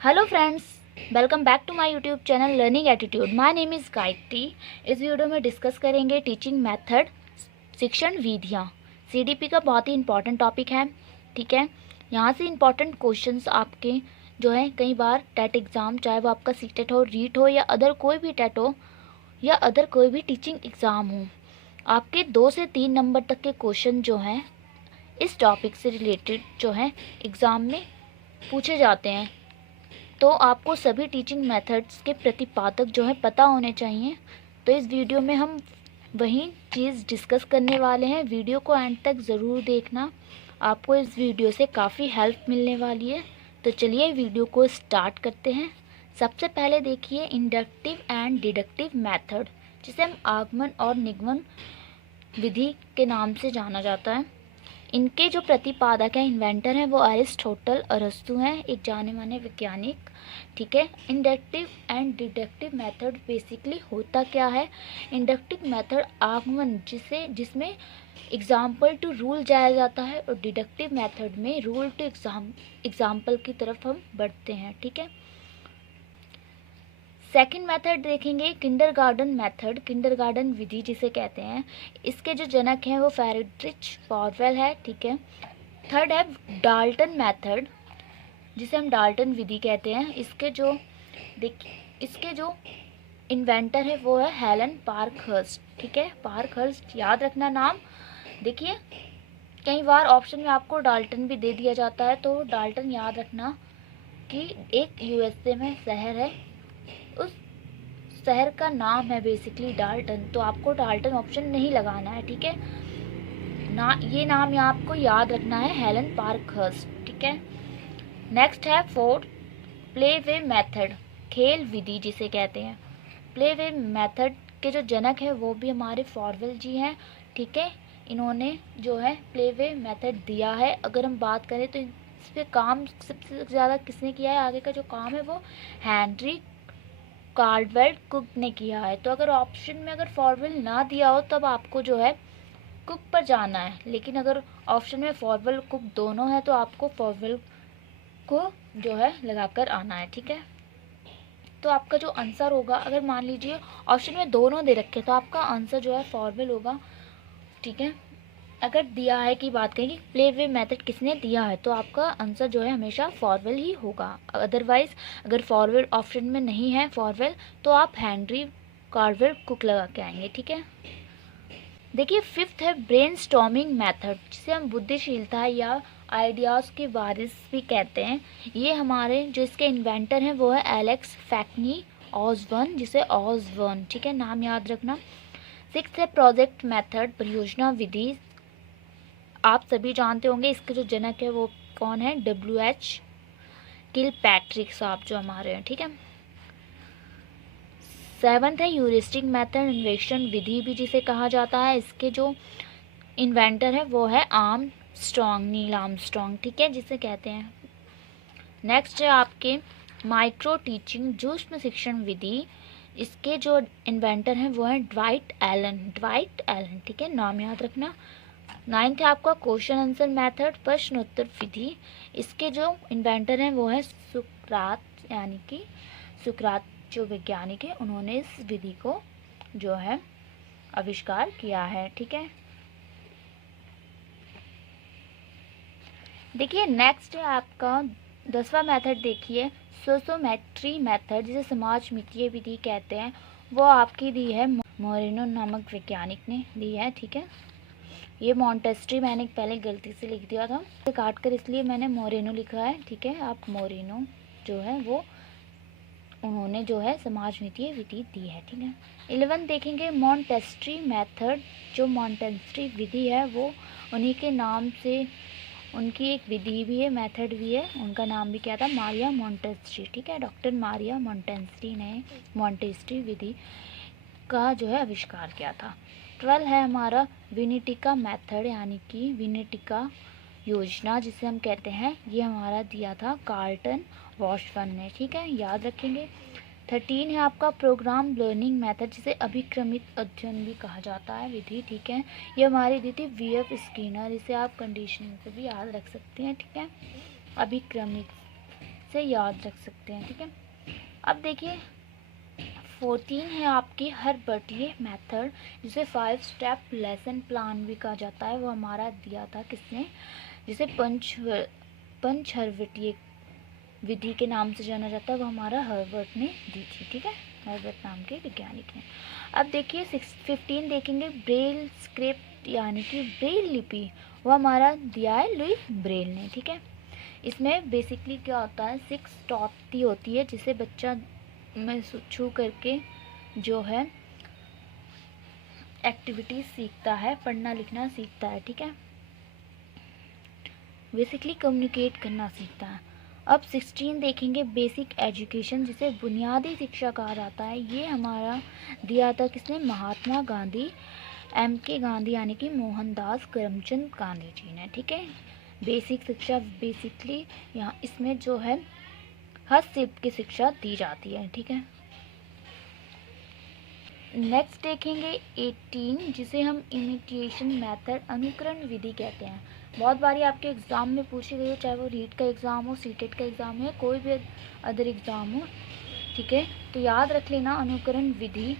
Hello friends, welcome back to my YouTube channel learning attitude. My name is Gayatri. इस video में discuss करेंगे teaching method, शिक्षण विधियाँ। CDP का बहुत ही इंपॉर्टेंट टॉपिक है। ठीक है, यहाँ से इंपॉर्टेंट क्वेश्चंस आपके जो है कई बार टेट एग्ज़ाम, चाहे वो आपका सीटेट हो, रीट हो या अदर कोई भी टेट हो या अदर कोई भी टीचिंग एग्ज़ाम हो, आपके 2 से 3 नंबर तक के क्वेश्चन जो हैं इस टॉपिक से रिलेटेड जो है एग्ज़ाम में पूछे जाते हैं। तो आपको सभी टीचिंग मेथड्स के प्रतिपादक जो है पता होने चाहिए। तो इस वीडियो में हम वही चीज़ डिस्कस करने वाले हैं। वीडियो को एंड तक ज़रूर देखना, आपको इस वीडियो से काफ़ी हेल्प मिलने वाली है। तो चलिए वीडियो को स्टार्ट करते हैं। सबसे पहले देखिए इंडक्टिव एंड डिडक्टिव मेथड, जिसे हम आगमन और निगमन विधि के नाम से जाना जाता है। इनके जो प्रतिपादक हैं, इन्वेंटर हैं, वो अरिस्टोटल अरस्तु हैं, एक जाने माने वैज्ञानिक। ठीक है, inductive and deductive method basically होता क्या है? इंडक्टिव मेथड आगमन जिसमें एग्जाम्पल टू रूल जाया जाता है, और डिडक्टिव मेथड में रूल टू एग्जाम्पल की तरफ हम बढ़ते हैं। ठीक है, सेकंड मेथड देखेंगे किंडरगार्टन मेथड, किंडरगार्टन विधि जिसे कहते हैं। इसके जो जनक हैं वो फ्रेडरिच फॉरवेल है। ठीक है, थर्ड है डाल्टन मेथड, जिसे हम डाल्टन विधि कहते हैं। इसके जो इन्वेंटर है वो है हेलन पार्कहर्स्ट। ठीक है, पार्कहर्स्ट याद रखना नाम। देखिए कई बार ऑप्शन में आपको डाल्टन भी दे दिया जाता है, तो डाल्टन याद रखना कि एक यूएसए में शहर है, उस शहर का नाम है बेसिकली डाल्टन। तो आपको डाल्टन ऑप्शन नहीं लगाना है। ठीक है ना, ये नाम यहाँ आपको याद रखना है, हेलन पार्कहर्स्ट। ठीक है, नेक्स्ट है फोर्थ प्ले वे मेथड, खेल विधि जिसे कहते हैं। प्ले वे मेथड के जो जनक है वो भी हमारे फॉरवेल जी हैं। ठीक है, इन्होंने जो है प्ले वे मेथड दिया है। अगर हम बात करें तो इस पे काम सबसे ज़्यादा किसने किया है, आगे का जो काम है वो हेनरी कार्डवेल कुक ने किया है। तो अगर ऑप्शन में अगर फॉरवेल ना दिया हो तब आपको जो है कुक पर जाना है, लेकिन अगर ऑप्शन में फॉरवेल कुक दोनों है तो आपको फॉरवेल को जो है लगाकर आना है। ठीक है, तो आपका जो आंसर होगा, अगर मान लीजिए ऑप्शन में दोनों दे रखे तो आपका आंसर जो है फॉरवेल होगा। ठीक है, अगर दिया है कि बात करें कि प्ले वे मेथड किसने दिया है तो आपका आंसर जो है हमेशा फॉरवेल ही होगा। अदरवाइज अगर फॉरवेल ऑप्शन में नहीं है फॉरवेल, तो आप हेनरी कार्डवेल कुक लगा के आएंगे। ठीक है, देखिए फिफ्थ है ब्रेनस्टॉर्मिंग मेथड, जिसे हम बुद्धिशीलता या आइडियाज़ के वारिस भी कहते हैं। ये हमारे जो इसके इन्वेंटर हैं वो है एलेक्स फैक्नी ऑसबर्न, जिसे ऑसबर्न। ठीक है, नाम याद रखना। सिक्स्थ है प्रोजेक्ट मेथड, परियोजना विधि। आप सभी जानते होंगे इसके जो जनक है वो कौन है, WH किलपैट्रिक साहब जो हमारे हैं। ठीक है, सेवंथ है ह्यूरिस्टिक मेथड, अन्वेषण विधि भी जिसे कहा जाता है। इसके जो इन्वेंटर है वो है आर्मस्ट्रॉन्ग, नील आर्मस्ट्रॉन्ग। ठीक है, जिसे कहते हैं। नेक्स्ट है आपके माइक्रो टीचिंग, सूक्ष्म शिक्षण विधि। इसके जो इन्वेंटर हैं वो है ड्वाइट एलन, ड्वाइट एलन। ठीक है, नाम याद रखना। नाइन्थ है आपका क्वेश्चन आंसर मेथड, प्रश्नोत्तर विधि। इसके जो इन्वेंटर हैं वो है सुकरात, यानी कि सुकरात जो वैज्ञानिक है, उन्होंने इस विधि को जो है आविष्कार किया है। ठीक है, देखिए नेक्स्ट है आपका 10वां मेथड, देखिए सोशोमेट्री मेथड, जिसे समाज मितीय विधि कहते हैं। वो आपकी दी है मोरेनो नामक वैज्ञानिक ने दी है। ठीक है, ये मॉन्टेस्ट्री मैंने पहले गलती से लिख दिया था, तो काट कर इसलिए मैंने मोरेनो लिखा है। ठीक है, आप मोरेनो जो है वो उन्होंने जो है समाज मितीय विधि दी है। ठीक है, 11 देखेंगे मॉन्टेस्ट्री मेथड। जो मॉन्टेस्ट्री विधि है वो उन्हीं के नाम से, उनकी एक विधि भी है, मेथड भी है। उनका नाम भी क्या था, मारिया मॉन्टेस्ट्री। ठीक है, डॉक्टर मारिया मॉन्टेस्ट्री ने मॉन्टेस्ट्री विधि का जो है आविष्कार किया था। 12 है हमारा विनिटिका मेथड, यानी कि विनिटिका योजना जिसे हम कहते हैं। ये हमारा दिया था कार्ल्टन वॉशबर्न ने। ठीक है, याद रखेंगे। 13 है आपका प्रोग्राम लर्निंग मेथड, जिसे अभिक्रमित अध्ययन भी कहा जाता है विधि। ठीक है, ये हमारी दी थी VF स्किनर, इसे आप कंडीशनिंग से भी याद रख सकते हैं। ठीक है, अभिक्रमित से याद रख सकते हैं, ठीक है। अब देखिए 14 है आपकी हर्बर्टिये मेथड, जिसे 5 स्टेप लेसन प्लान भी कहा जाता है। वो हमारा दिया था किसने, जिसे पंचहर्बर्टिये विधि के नाम से जाना जाता है, वो हमारा हर्बर्ट ने दी थी, ठीक है, हर्बर्ट नाम के वैज्ञानिक ने। अब देखिए 15 देखेंगे ब्रेल स्क्रिप्ट यानी कि ब्रेल लिपि, वो हमारा दिया है लुई ब्रेल ने, ठीक है। इसमें बेसिकली क्या होता है, 6 टॉपती होती है जिसे बच्चा में छू करके जो है एक्टिविटीज सीखता है, पढ़ना लिखना सीखता है, ठीक है, बेसिकली कम्युनिकेट करना सीखता है। अब 16 देखेंगे बेसिक एजुकेशन, जिसे बुनियादी शिक्षा कहा जाता है। ये हमारा दिया था किसने, महात्मा गांधी, MK गांधी यानी कि मोहनदास करमचंद गांधी जी ने, ठीक है। बेसिक शिक्षा बेसिकली यहाँ इसमें जो है हस्तशिल्प की शिक्षा दी जाती है, ठीक है। नेक्स्ट देखेंगे 18, जिसे हम इमिटेशन मेथड अनुकरण विधि कहते हैं। बहुत बारी आपके एग्ज़ाम में पूछी गई है, चाहे वो रीट का एग्ज़ाम हो, सीटेट का एग्ज़ाम है, कोई भी अदर एग्ज़ाम हो, ठीक है। तो याद रख लेना अनुकरण विधि।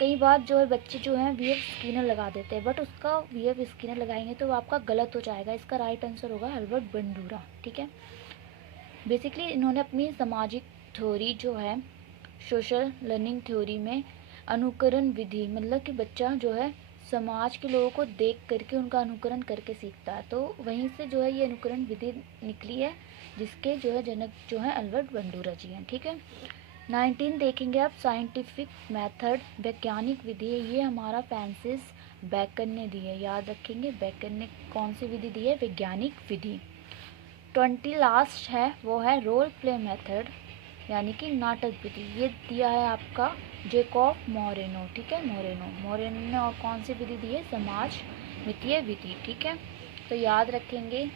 कई बार जो है बच्चे जो हैं वी एफ स्किनर लगा देते हैं, बट उसका वी एफ स्किनर लगाएंगे तो वो आपका गलत हो जाएगा। इसका राइट आंसर होगा अल्बर्ट बंडूरा, ठीक है। बेसिकली इन्होंने अपनी सामाजिक थ्योरी जो है सोशल लर्निंग थ्योरी में अनुकरण विधि, मतलब कि बच्चा जो है समाज के लोगों को देख करके उनका अनुकरण करके सीखता है, तो वहीं से जो है ये अनुकरण विधि निकली है, जिसके जो है जनक जो है अल्बर्ट बंडूरा जी हैं, ठीक है। 19 देखेंगे आप साइंटिफिक मेथड, वैज्ञानिक विधि है। ये हमारा फ्रांसिस बेकन ने दी है, याद रखेंगे बेकन ने कौन सी विधि दी है, वैज्ञानिक विधि। 20 लास्ट है, वो है रोल प्ले मेथड यानी कि नाटक विधि। ये दिया है आपका जेकॉब मोरेनो, ठीक है, मोरेनो ने और कौन सी विधि दी है, समाज मितीय विधि, ठीक है। तो याद रखेंगे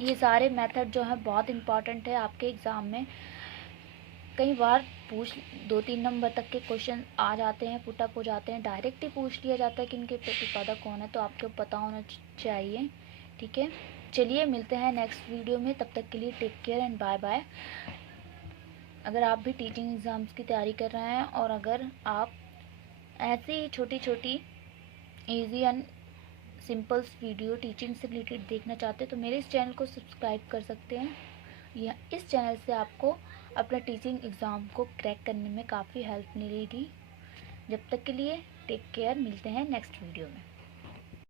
ये सारे मेथड जो है बहुत इंपॉर्टेंट है आपके एग्ज़ाम में। कई बार 2-3 नंबर तक के क्वेश्चन आ जाते हैं, पुटअप हो जाते हैं, डायरेक्ट ही पूछ लिया जाता है कि इनके प्रतिपादक कौन है, तो आपको पता होना चाहिए, ठीक है। चलिए मिलते हैं नेक्स्ट वीडियो में, तब तक के लिए take care and bye bye. अगर आप भी टीचिंग एग्ज़ाम्स की तैयारी कर रहे हैं और अगर आप ऐसी ही छोटी छोटी easy and symbols video teaching से रिलेटेड देखना चाहते हैं तो मेरे इस चैनल को सब्सक्राइब कर सकते हैं। यह इस चैनल से आपको अपना टीचिंग एग्ज़ाम को क्रैक करने में काफ़ी हेल्प मिलेगी। जब तक के लिए टेक केयर, मिलते हैं नेक्स्ट वीडियो में।